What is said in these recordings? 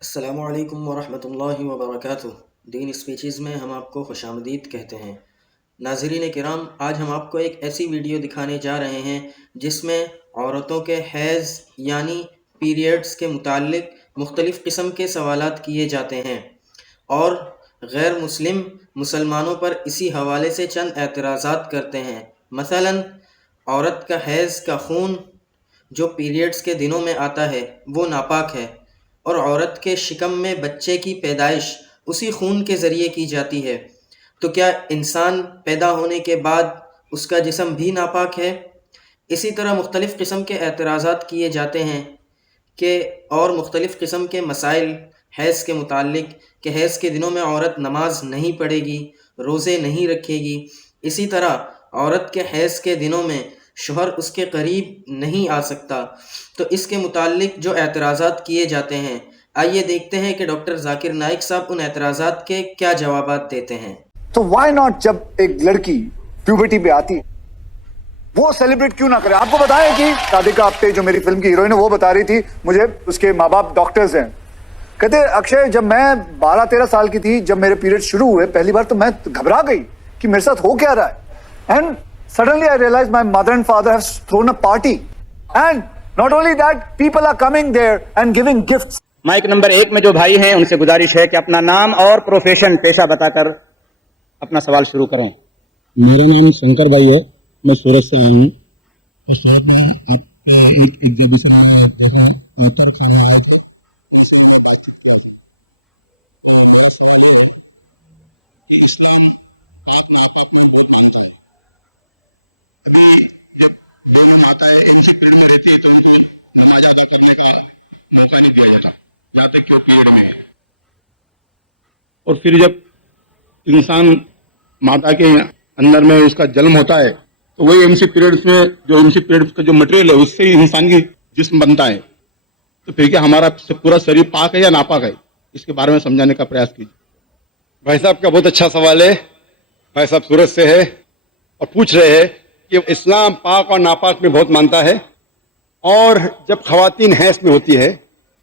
السلام علیکم ورحمۃ اللہ وبرکاتہ۔ دین اسپیچز میں ہم آپ کو خوش آمدید کہتے ہیں۔ ناظرین کرام، آج ہم آپ کو ایک ایسی ویڈیو دکھانے جا رہے ہیں جس میں عورتوں کے حیض یعنی پیریڈز کے متعلق مختلف قسم کے سوالات کیے جاتے ہیں، اور غیر مسلم مسلمانوں پر اسی حوالے سے چند اعتراضات کرتے ہیں۔ مثلا عورت کا حیض کا خون جو پیریڈز کے دنوں میں آتا ہے وہ ناپاک ہے، اور عورت کے شکم میں بچے کی پیدائش اسی خون کے ذریعے کی جاتی ہے، تو کیا انسان پیدا ہونے کے بعد اس کا جسم بھی ناپاک ہے؟ اسی طرح مختلف قسم کے اعتراضات کیے جاتے ہیں کہ اور مختلف قسم کے مسائل حیض کے متعلق کہ حیض کے دنوں میں عورت نماز نہیں پڑھے گی، روزے نہیں رکھے گی۔ اسی طرح عورت کے حیض کے دنوں میں شوہر اس کے قریب نہیں آ سکتا۔ تو اس کے متعلق جو اعتراضات کیے جاتے ہیں، آئیے دیکھتے ہیں کہ ڈاکٹر ذاکر نائک صاحب ان اعتراضات کے کیا جوابات دیتے ہیں۔ تو وائی ناٹ جب ایک لڑکی پیوبرٹی پہ آتی وہ سیلیبریٹ کیوں نہ کرے؟ آپ کو بتائیں کہ رادھیکا آپٹے جو میری فلم کی ہیروئن ہے وہ بتا رہی تھی مجھے، اس کے ماں باپ ڈاکٹرز ہیں، کہتے اکشے جب میں 12-13 سال کی تھی، جب میرے پیریڈ شروع ہوئے پہلی بار، تو میں گھبرا گئی کہ میرے ساتھ ہو کیا رہا ہے، and suddenly I realized my mother and father have thrown a party, and not only that, people are coming there and giving gifts. Mic number 1 میں جو بھائی ہیں ان سے گزارش ہے کہ اپنا نام اور پروفیشن پیشہ بتا کر اپنا سوال شروع کریں۔ میرا نام شنکر بھائی ہے، میں سورت سے آئی ہوں۔ ایک اور پھر جب انسان ماتا کے اندر میں اس کا جنم ہوتا ہے تو وہی ایم سی پیریڈس کا جو مٹیریل ہے اس سے ہی انسان کی جسم بنتا ہے، تو پھر کیا ہمارا پورا شریر پاک ہے یا ناپاک ہے؟ اس کے بارے میں سمجھانے کا پریاس کیجیے۔ بھائی صاحب کا بہت اچھا سوال ہے۔ بھائی صاحب سورت سے ہے اور پوچھ رہے ہیں کہ اسلام پاک اور ناپاک میں بہت مانتا ہے، اور جب خواتین حیض میں ہوتی ہے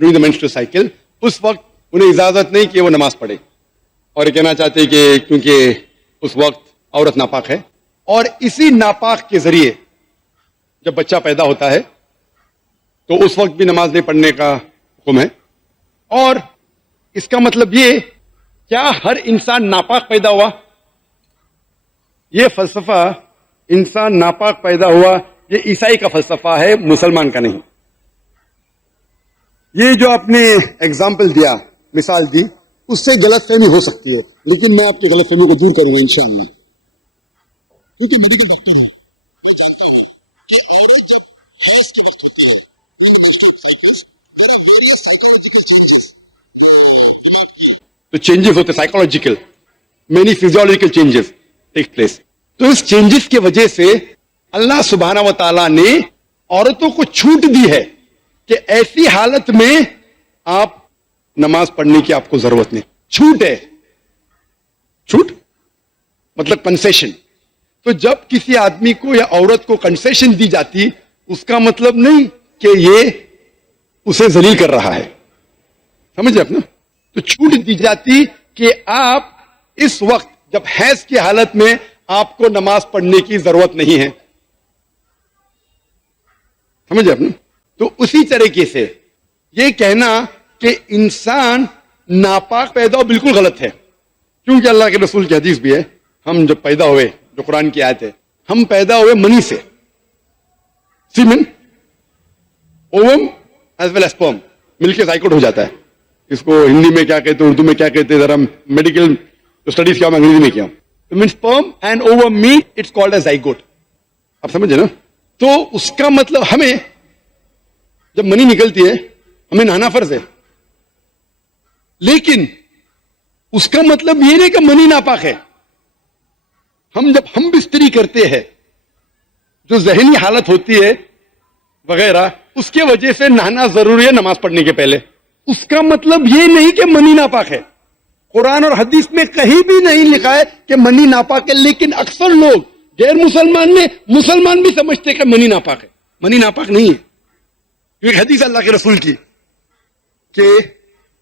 ڈیورنگ دی مینسٹرل سائیکل، اس وقت انہیں اجازت نہیں کہ وہ نماز پڑھے، اور یہ کہنا چاہتے ہیں کہ کیونکہ اس وقت عورت ناپاک ہے، اور اسی ناپاک کے ذریعے جب بچہ پیدا ہوتا ہے تو اس وقت بھی نماز نہیں پڑھنے کا حکم ہے۔ اور اس کا مطلب یہ، کیا ہر انسان ناپاک پیدا ہوا؟ یہ فلسفہ انسان ناپاک پیدا ہوا یہ عیسائی کا فلسفہ ہے، مسلمان کا نہیں۔ یہ جو آپ نے ایگزامپل دیا، مثال دی، اس سے غلط فہمی ہو سکتی ہے، لیکن میں آپ کی غلط فہمی کو دور کروں گا انشاءاللہ، کیونکہ میری تو بچہ ہے۔ تو چینجز ہوتے psychological, many physiological changes take place. تو اس چینجز کی وجہ سے اللہ سبحانہ و تعالیٰ نے عورتوں کو چھوٹ دی ہے کہ ایسی حالت میں آپ نماز پڑھنے کی آپ کو ضرورت نہیں، چھوٹ ہے۔ چھوٹ مطلب کنسیشن۔ تو جب کسی آدمی کو یا عورت کو کنسیشن دی جاتی، اس کا مطلب نہیں کہ یہ اسے ذلیل کر رہا ہے، سمجھے آپ نا؟ تو چھوٹ دی جاتی کہ آپ اس وقت جب حیض کی حالت میں آپ کو نماز پڑھنے کی ضرورت نہیں ہے، سمجھے آپ نا؟ تو اسی طریقے سے یہ کہنا کہ انسان ناپاک پیدا ہو بالکل غلط ہے، کیونکہ اللہ کے رسول کی حدیث بھی ہے، ہم جب پیدا ہوئے، جو قرآن کی آیت ہے، ہم پیدا ہوئے منی سے، semen, ovum as well as sperm, مل کے زائگوٹ ہو جاتا ہے۔ اس کو ہندی میں کیا کہتے ہیں، اردو میں کیا کہتے ہیں، ذرا میڈیکل اسٹڈیز کیا میں انگریزی میں کیا ہوں، مین sperm and ovum meet, it's called as zygote. آپ سمجھے نا؟ تو اس کا مطلب ہمیں جب منی نکلتی ہے ہمیں نہانا فرض ہے، لیکن اس کا مطلب یہ نہیں کہ منی ناپاک ہے۔ جب ہم بستری کرتے ہیں، جو ذہنی حالت ہوتی ہے وغیرہ، اس کے وجہ سے نہانا ضروری ہے نماز پڑھنے کے پہلے، اس کا مطلب یہ نہیں کہ منی ناپاک ہے۔ قرآن اور حدیث میں کہیں بھی نہیں لکھا ہے کہ منی ناپاک ہے، لیکن اکثر لوگ غیر مسلمان بھی سمجھتے کہ منی ناپاک ہے۔ منی ناپاک نہیں ہے، یہ حدیث اللہ کے رسول کی کہ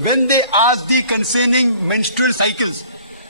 When they ask the concerning menstrual cycles,